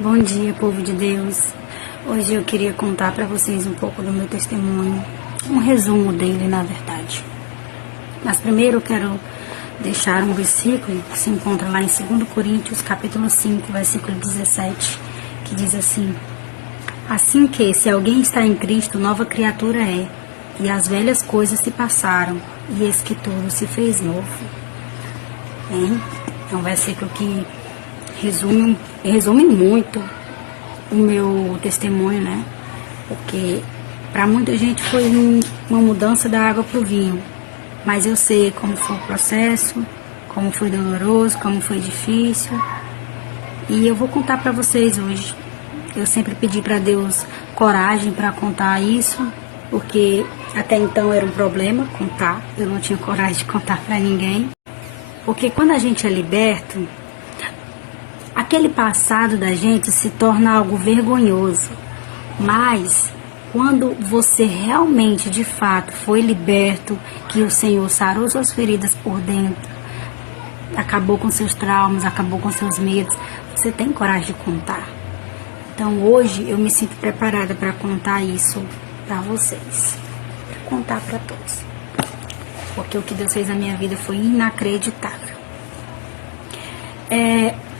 Bom dia, povo de Deus. Hoje eu queria contar para vocês um pouco do meu testemunho, um resumo dele, na verdade. Mas primeiro eu quero deixar um versículo que se encontra lá em 2 Coríntios, capítulo 5, versículo 17, que diz assim: Assim que, se alguém está em Cristo, nova criatura é, e as velhas coisas se passaram, e eis que tudo se fez novo. É um versículo que resume muito o meu testemunho, né? Porque para muita gente foi uma mudança da água para o vinho. Mas eu sei como foi o processo, como foi doloroso, como foi difícil. E eu vou contar para vocês hoje. Eu sempre pedi para Deus coragem para contar isso, porque até então era um problema contar. Eu não tinha coragem de contar para ninguém. Porque quando a gente é liberto, aquele passado da gente se torna algo vergonhoso. Mas quando você realmente, de fato, foi liberto, que o Senhor sarou suas feridas por dentro, acabou com seus traumas, acabou com seus medos, você tem coragem de contar. Então hoje eu me sinto preparada para contar isso para vocês, para contar para todos. Porque o que Deus fez na minha vida foi inacreditável.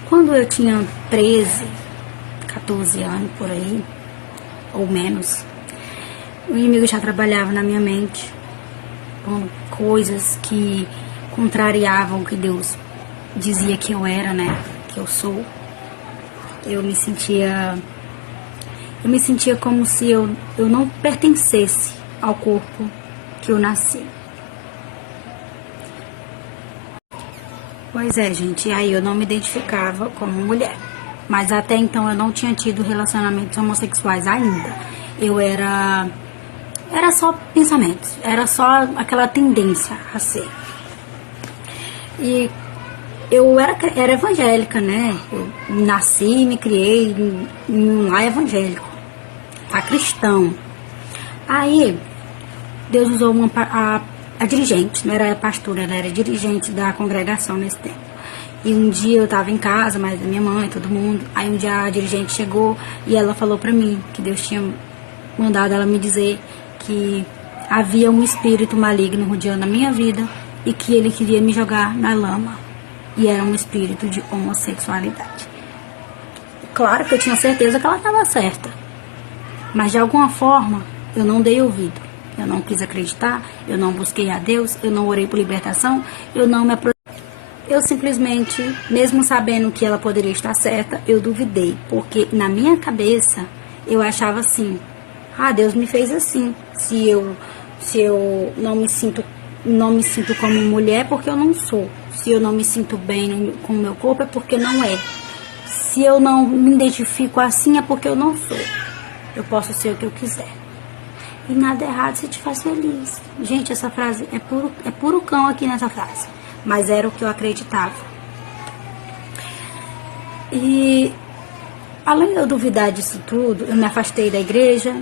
Quando eu tinha 13, 14 anos por aí, ou menos, o inimigo já trabalhava na minha mente com coisas que contrariavam o que Deus dizia que eu era, né? Que eu sou. Eu me sentia como se eu não pertencesse ao corpo que eu nasci. Pois é, gente, e aí eu não me identificava como mulher. Mas até então eu não tinha tido relacionamentos homossexuais ainda. Eu era só pensamentos, era só aquela tendência a ser. E eu era evangélica, né? Eu nasci e me criei em um lar evangélico, cristão. Aí Deus usou a dirigente, não era a pastora, ela era dirigente da congregação nesse tempo. E um dia eu estava em casa, mas da minha mãe, todo mundo. Aí um dia a dirigente chegou e ela falou pra mim que Deus tinha mandado ela me dizer que havia um espírito maligno rodeando a minha vida e que ele queria me jogar na lama. E era um espírito de homossexualidade. Claro que eu tinha certeza que ela estava certa. Mas de alguma forma eu não dei ouvido. Eu não quis acreditar, eu não busquei a Deus, eu não orei por libertação, eu simplesmente, mesmo sabendo que ela poderia estar certa, eu duvidei. Porque na minha cabeça eu achava assim: Deus me fez assim. Se eu não me sinto como mulher, porque eu não sou. Se eu não me sinto bem com o meu corpo, é porque não é. Se eu não me identifico assim, é porque eu não sou. Eu posso ser o que eu quiser. E nada errado se te faz feliz. Gente, essa frase é puro cão aqui nessa frase. Mas era o que eu acreditava. E além de eu duvidar disso tudo, eu me afastei da igreja,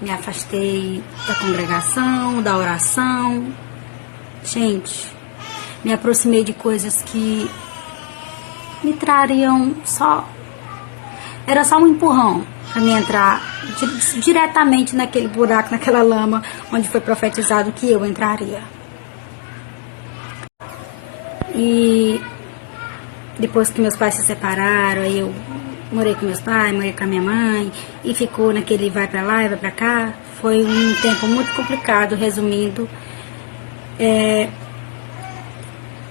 me afastei da congregação, da oração. Gente, me aproximei de coisas que me trariam era só um empurrão para me entrar diretamente naquele buraco, naquela lama onde foi profetizado que eu entraria. E depois que meus pais se separaram, aí eu morei com meus pais, morei com a minha mãe, e ficou naquele vai pra lá e vai pra cá. Foi um tempo muito complicado, resumindo.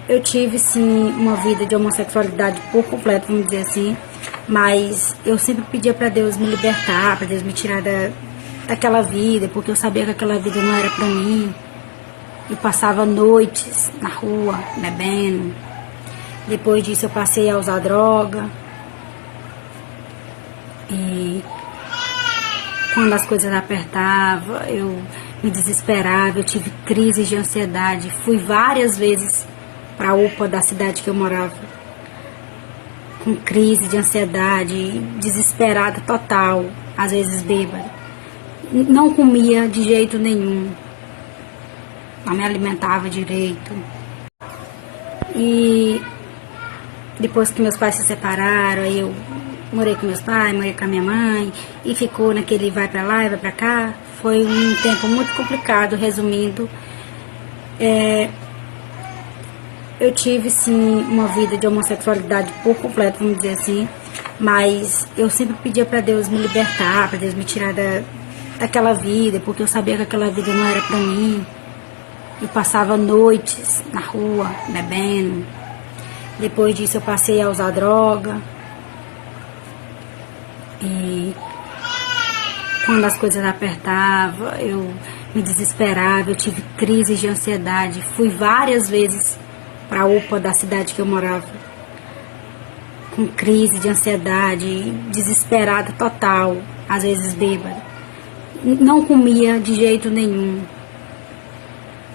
Eu tive, sim, uma vida de homossexualidade por completo, vamos dizer assim. Mas eu sempre pedia para Deus me libertar, para Deus me tirar daquela vida, porque eu sabia que aquela vida não era para mim. Eu passava noites na rua, bebendo. Depois disso eu passei a usar droga. E quando as coisas apertavam, eu me desesperava, eu tive crises de ansiedade. Fui várias vezes para a UPA da cidade que eu morava, com crise de ansiedade, desesperada total, às vezes bêbada. Não comia de jeito nenhum, não me alimentava direito. E depois que meus pais se separaram, aí eu morei com meus pais, morei com a minha mãe, e ficou naquele vai pra lá e vai pra cá. Foi um tempo muito complicado, resumindo. Eu tive, sim, uma vida de homossexualidade por completo, vamos dizer assim, mas eu sempre pedia pra Deus me libertar, pra Deus me tirar daquela vida, porque eu sabia que aquela vida não era pra mim. Eu passava noites na rua, bebendo. Depois disso eu passei a usar droga. E quando as coisas apertavam, eu me desesperava, eu tive crises de ansiedade. Fui várias vezes para a UPA da cidade que eu morava, com crise de ansiedade, desesperada total, às vezes bêbada. Não comia de jeito nenhum,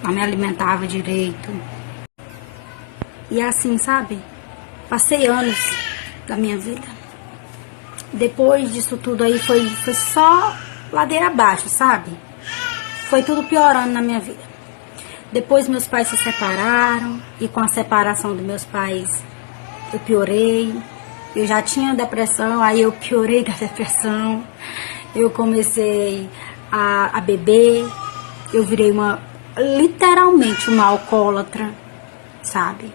não me alimentava direito. E assim, sabe, passei anos da minha vida. Depois disso tudo aí foi só ladeira abaixo, sabe? Foi tudo piorando na minha vida. Depois meus pais se separaram, e com a separação dos meus pais eu piorei. Eu já tinha depressão, aí eu piorei da depressão. Eu comecei a beber, eu virei literalmente uma alcoólatra, sabe?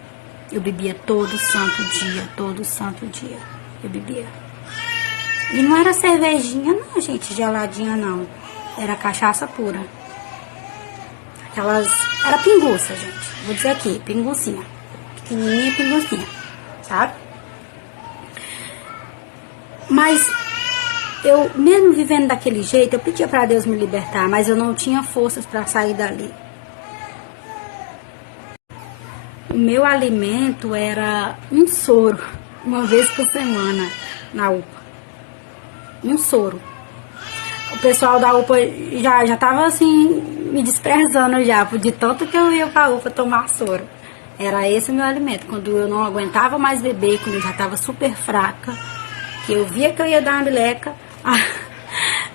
Eu bebia todo santo dia, eu bebia. E não era cervejinha não, gente, geladinha não. Era cachaça pura. Era pinguça, gente. Vou dizer aqui, pingucinha. Pequenininha pingucinha, sabe? Mas eu, mesmo vivendo daquele jeito, eu pedia pra Deus me libertar, mas eu não tinha forças pra sair dali. O meu alimento era um soro, uma vez por semana, na UPA. Um soro. O pessoal da UPA já tava assim, me desprezando já, de tanto que eu ia pra UPA tomar soro. Era esse o meu alimento. Quando eu não aguentava mais beber, quando eu já tava super fraca, que eu via que eu ia dar uma bileca,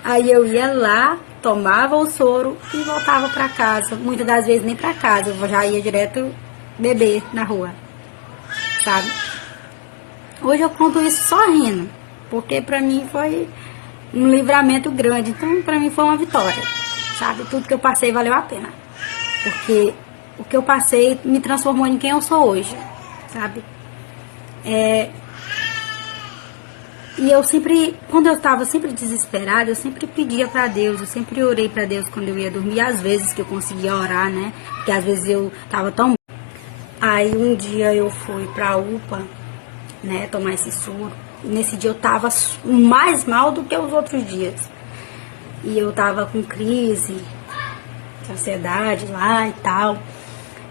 aí eu ia lá, tomava o soro e voltava pra casa. Muitas das vezes nem pra casa, eu já ia direto beber na rua, sabe? Hoje eu conto isso só rindo, porque pra mim foi um livramento grande. Então pra mim foi uma vitória, sabe? Tudo que eu passei valeu a pena, porque o que eu passei me transformou em quem eu sou hoje, sabe? E eu sempre, quando eu estava sempre desesperada, eu sempre pedia pra Deus, eu sempre orei pra Deus quando eu ia dormir, às vezes que eu conseguia orar, né? Porque às vezes eu tava tão... Aí um dia eu fui pra UPA, né, tomar esse soro. E nesse dia eu tava mais mal do que os outros dias. E eu tava com crise de ansiedade lá e tal.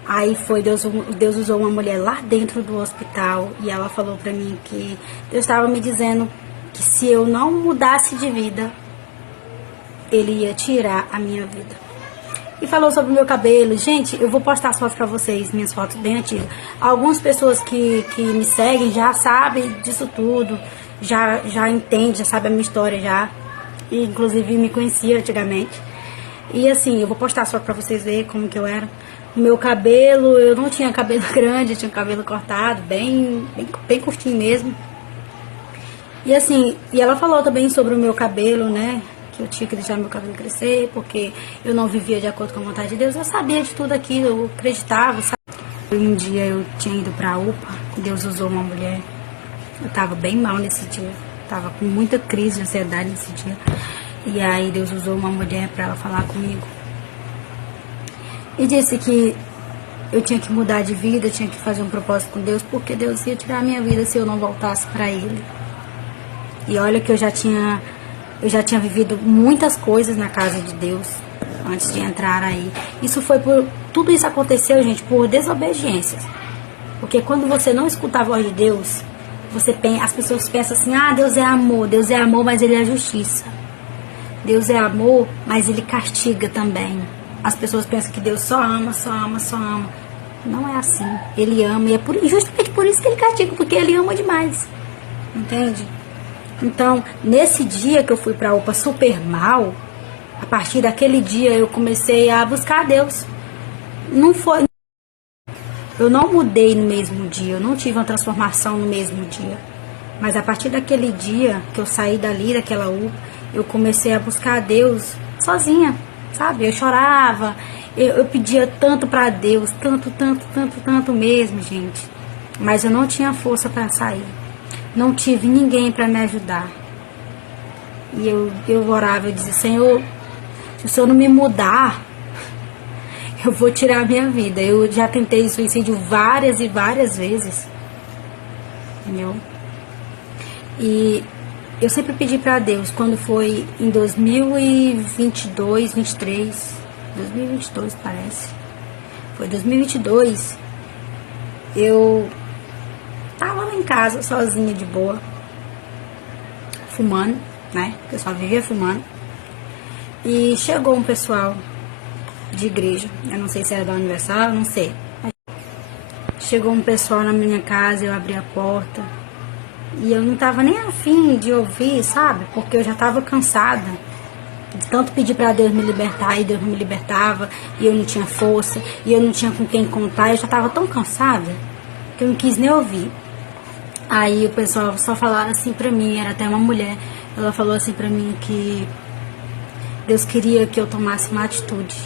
Aí Deus usou uma mulher lá dentro do hospital e ela falou pra mim que Deus estava me dizendo que se eu não mudasse de vida, Ele ia tirar a minha vida. E falou sobre o meu cabelo. Gente, eu vou postar as fotos pra vocês, minhas fotos bem antigas. Algumas pessoas que me seguem já sabem disso tudo, já entendem, já sabem a minha história já. E, inclusive me conhecia antigamente. E assim, eu vou postar as fotos pra vocês verem como que eu era. O meu cabelo, eu não tinha cabelo grande, eu tinha cabelo cortado, bem curtinho mesmo. E assim, e ela falou também sobre o meu cabelo, né? Que eu tinha que deixar meu cabelo crescer, porque eu não vivia de acordo com a vontade de Deus. Eu sabia de tudo aquilo, eu acreditava, sabe? Um dia eu tinha ido pra UPA, Deus usou uma mulher. Eu tava bem mal nesse dia, tava com muita crise de ansiedade nesse dia. E aí Deus usou uma mulher pra ela falar comigo. E disse que eu tinha que mudar de vida, eu tinha que fazer um propósito com Deus, porque Deus ia tirar a minha vida se eu não voltasse pra Ele. E olha que eu já tinha vivido muitas coisas na casa de Deus antes de entrar aí. Tudo isso aconteceu, gente, por desobediência. Porque quando você não escuta a voz de Deus, as pessoas pensam assim: ah, Deus é amor, mas Ele é justiça. Deus é amor, mas Ele castiga também. As pessoas pensam que Deus só ama. Não é assim. Ele ama, e é justamente por isso que Ele castiga, porque Ele ama demais. Entende? Então, nesse dia que eu fui pra UPA super mal, a partir daquele dia eu comecei a buscar a Deus. Eu não mudei no mesmo dia, eu não tive uma transformação no mesmo dia. Mas a partir daquele dia que eu saí dali, daquela UPA, eu comecei a buscar a Deus sozinha, sabe? Eu chorava, eu pedia tanto para Deus, tanto mesmo, gente. Mas eu não tinha força para sair. Não tive ninguém para me ajudar. E eu orava, eu dizia, Senhor, se o Senhor não me mudar, eu vou tirar a minha vida. Eu já tentei suicídio várias e várias vezes. Entendeu? E eu sempre pedi para Deus, quando foi em 2022, 23, 2022 parece. Foi 2022, eu tava lá em casa, sozinha, de boa, fumando, né? Eu só vivia fumando. E chegou um pessoal de igreja, eu não sei se era da Universal, não sei. Chegou um pessoal na minha casa, eu abri a porta. E eu não tava nem afim de ouvir, sabe? Porque eu já tava cansada de tanto pedir pra Deus me libertar, e Deus não me libertava, e eu não tinha força, e eu não tinha com quem contar, eu já tava tão cansada que eu não quis nem ouvir. Aí o pessoal só falaram assim pra mim, era até uma mulher, ela falou assim pra mim que Deus queria que eu tomasse uma atitude.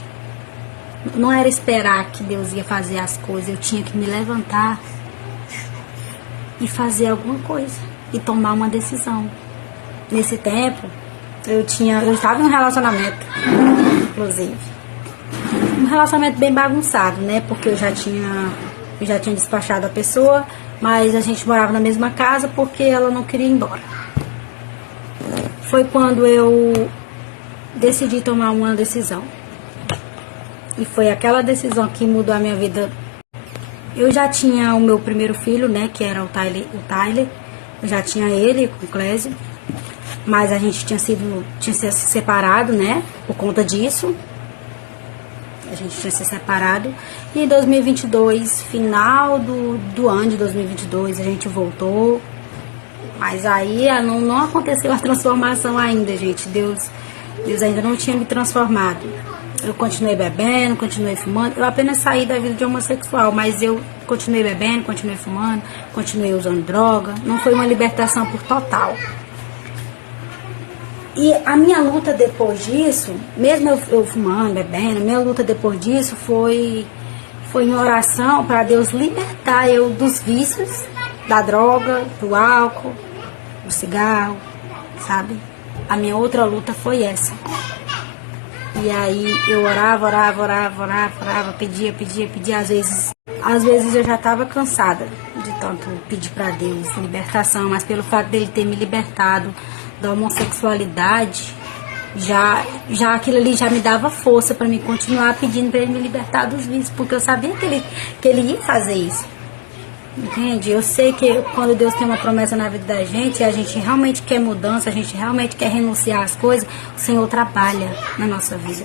Não era esperar que Deus ia fazer as coisas, eu tinha que me levantar e fazer alguma coisa e tomar uma decisão. Nesse tempo, eu estava em um relacionamento, inclusive. Um relacionamento bem bagunçado, né? Porque eu já tinha despachado a pessoa, mas a gente morava na mesma casa porque ela não queria ir embora. Foi quando eu decidi tomar uma decisão. E foi aquela decisão que mudou a minha vida. Eu já tinha o meu primeiro filho, né, que era o Tyler. Eu já tinha ele com o Clésio, mas a gente tinha se separado, né, por conta disso. A gente tinha se separado. E em 2022, final do ano de 2022, a gente voltou. Mas aí não aconteceu a transformação ainda, gente. Deus ainda não tinha me transformado. Eu continuei bebendo, continuei fumando. Eu apenas saí da vida de homossexual, mas eu continuei bebendo, continuei fumando, continuei usando droga. Não foi uma libertação por total. E a minha luta depois disso, mesmo eu fumando, bebendo, a minha luta depois disso foi em oração para Deus libertar eu dos vícios, da droga, do álcool, do cigarro, sabe? A minha outra luta foi essa. E aí eu orava, pedia. Às vezes eu já estava cansada de tanto pedir para Deus libertação, mas pelo fato dele ter me libertado da homossexualidade, já aquilo ali já me dava força para me continuar pedindo para ele me libertar dos vícios, porque eu sabia que ele ia fazer isso. Entende? Eu sei que quando Deus tem uma promessa na vida da gente, e a gente realmente quer mudança, a gente realmente quer renunciar às coisas, o Senhor trabalha na nossa vida.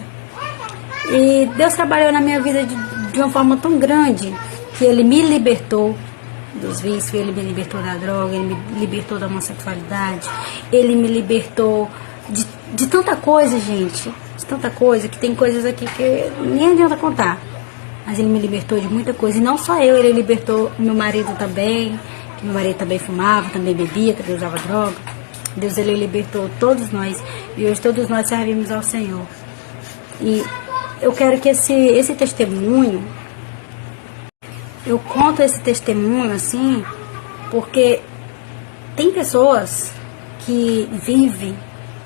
E Deus trabalhou na minha vida de uma forma tão grande que Ele me libertou dos vícios, Ele me libertou da droga, Ele me libertou da homossexualidade, Ele me libertou de tanta coisa, gente, de tanta coisa, que tem coisas aqui que nem adianta contar. Mas Ele me libertou de muita coisa. E não só eu, Ele libertou meu marido também. Que meu marido também fumava, também bebia, também usava droga. Deus, Ele libertou todos nós. E hoje todos nós servimos ao Senhor. E eu quero que esse testemunho, eu conto esse testemunho assim, porque tem pessoas que vivem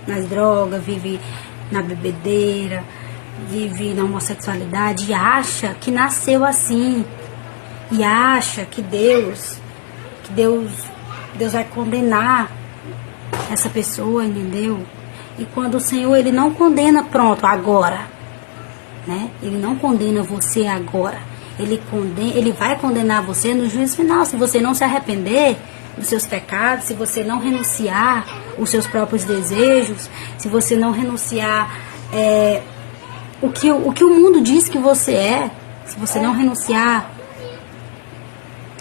nas drogas, vivem na bebedeira, vive na homossexualidade e acha que nasceu assim, e acha que Deus vai condenar essa pessoa, entendeu? E quando o Senhor, Ele não condena pronto, agora, né? Ele não condena você agora, Ele vai condenar você no juízo final, se você não se arrepender dos seus pecados, se você não renunciar os seus próprios desejos, se você não renunciar o que o mundo diz que você é, se você não renunciar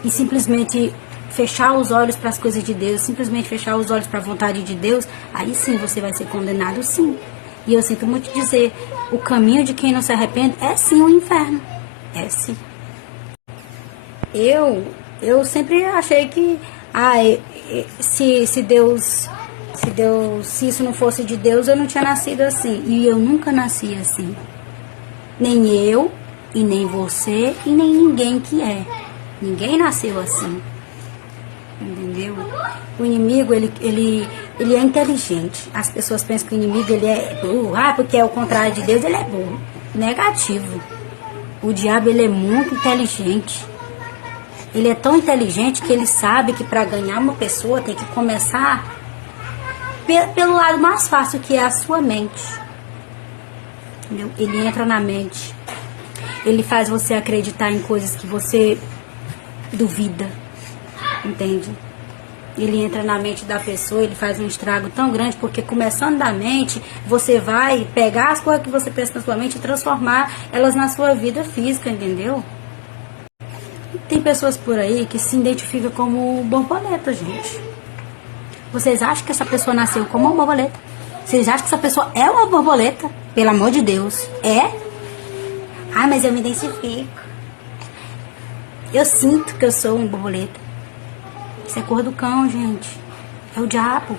e simplesmente fechar os olhos para as coisas de Deus, simplesmente fechar os olhos para a vontade de Deus, aí sim você vai ser condenado, sim. E eu sinto muito dizer, o caminho de quem não se arrepende é sim o inferno. É sim. Eu sempre achei que Se Deus, se isso não fosse de Deus, eu não tinha nascido assim. E eu nunca nasci assim. Nem eu, e nem você, e nem ninguém que é. Ninguém nasceu assim. Entendeu? O inimigo, ele é inteligente. As pessoas pensam que o inimigo, ele é burro. Porque é o contrário de Deus, ele é burro. Negativo. O diabo, ele é muito inteligente. Ele é tão inteligente que ele sabe que para ganhar uma pessoa tem que começar pelo lado mais fácil, que é a sua mente. Entendeu? Ele entra na mente. Ele faz você acreditar em coisas que você duvida. Entende? Ele entra na mente da pessoa, ele faz um estrago tão grande, porque começando da mente, você vai pegar as coisas que você pensa na sua mente e transformar elas na sua vida física, entendeu? Tem pessoas por aí que se identificam como borboleta, gente. Vocês acham que essa pessoa nasceu como uma borboleta? Vocês acham que essa pessoa é uma borboleta? Pelo amor de Deus. É? Mas eu me identifico. Eu sinto que eu sou uma borboleta. Isso é cor do cão, gente. É o diabo.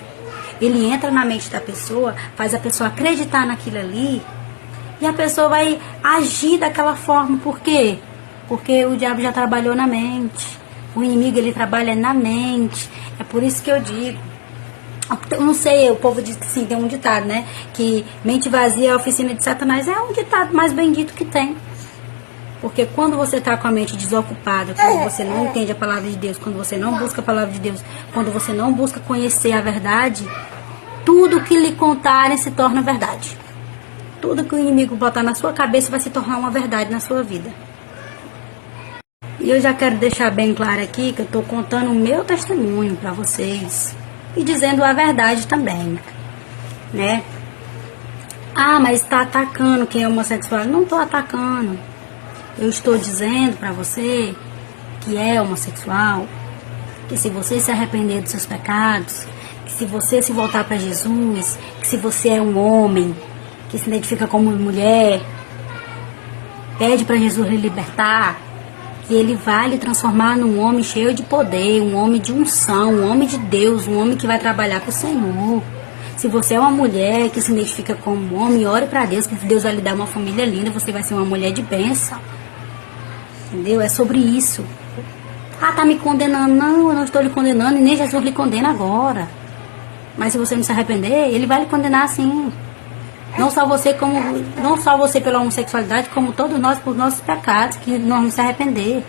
Ele entra na mente da pessoa, faz a pessoa acreditar naquilo ali, e a pessoa vai agir daquela forma. Por quê? Porque o diabo já trabalhou na mente. O inimigo, ele trabalha na mente. É por isso que eu digo. Eu não sei, o povo diz que sim, tem um ditado, né? Que mente vazia é a oficina de Satanás. É um ditado mais bendito que tem. Porque quando você está com a mente desocupada, quando você não entende a palavra de Deus, quando você não busca a palavra de Deus, quando você não busca conhecer a verdade, tudo que lhe contarem se torna verdade. Tudo que o inimigo botar na sua cabeça vai se tornar uma verdade na sua vida. E eu já quero deixar bem claro aqui que eu estou contando o meu testemunho para vocês. E dizendo a verdade também, né? Mas está atacando quem é homossexual. Não estou atacando. Eu estou dizendo para você que é homossexual, que se você se arrepender dos seus pecados, que se você se voltar para Jesus, que se você é um homem, que se identifica como mulher, pede para Jesus lhe libertar, que ele vai lhe transformar num homem cheio de poder, um homem de unção, um homem de Deus, um homem que vai trabalhar com o Senhor. Se você é uma mulher que se identifica como homem, ore para Deus, que Deus vai lhe dar uma família linda, você vai ser uma mulher de bênção. Entendeu? É sobre isso. Tá me condenando. Não, eu não estou lhe condenando, e nem Jesus lhe condena agora. Mas se você não se arrepender, ele vai lhe condenar sim. Não só você pela homossexualidade, como todos nós por nossos pecados, que nós não se arrepender.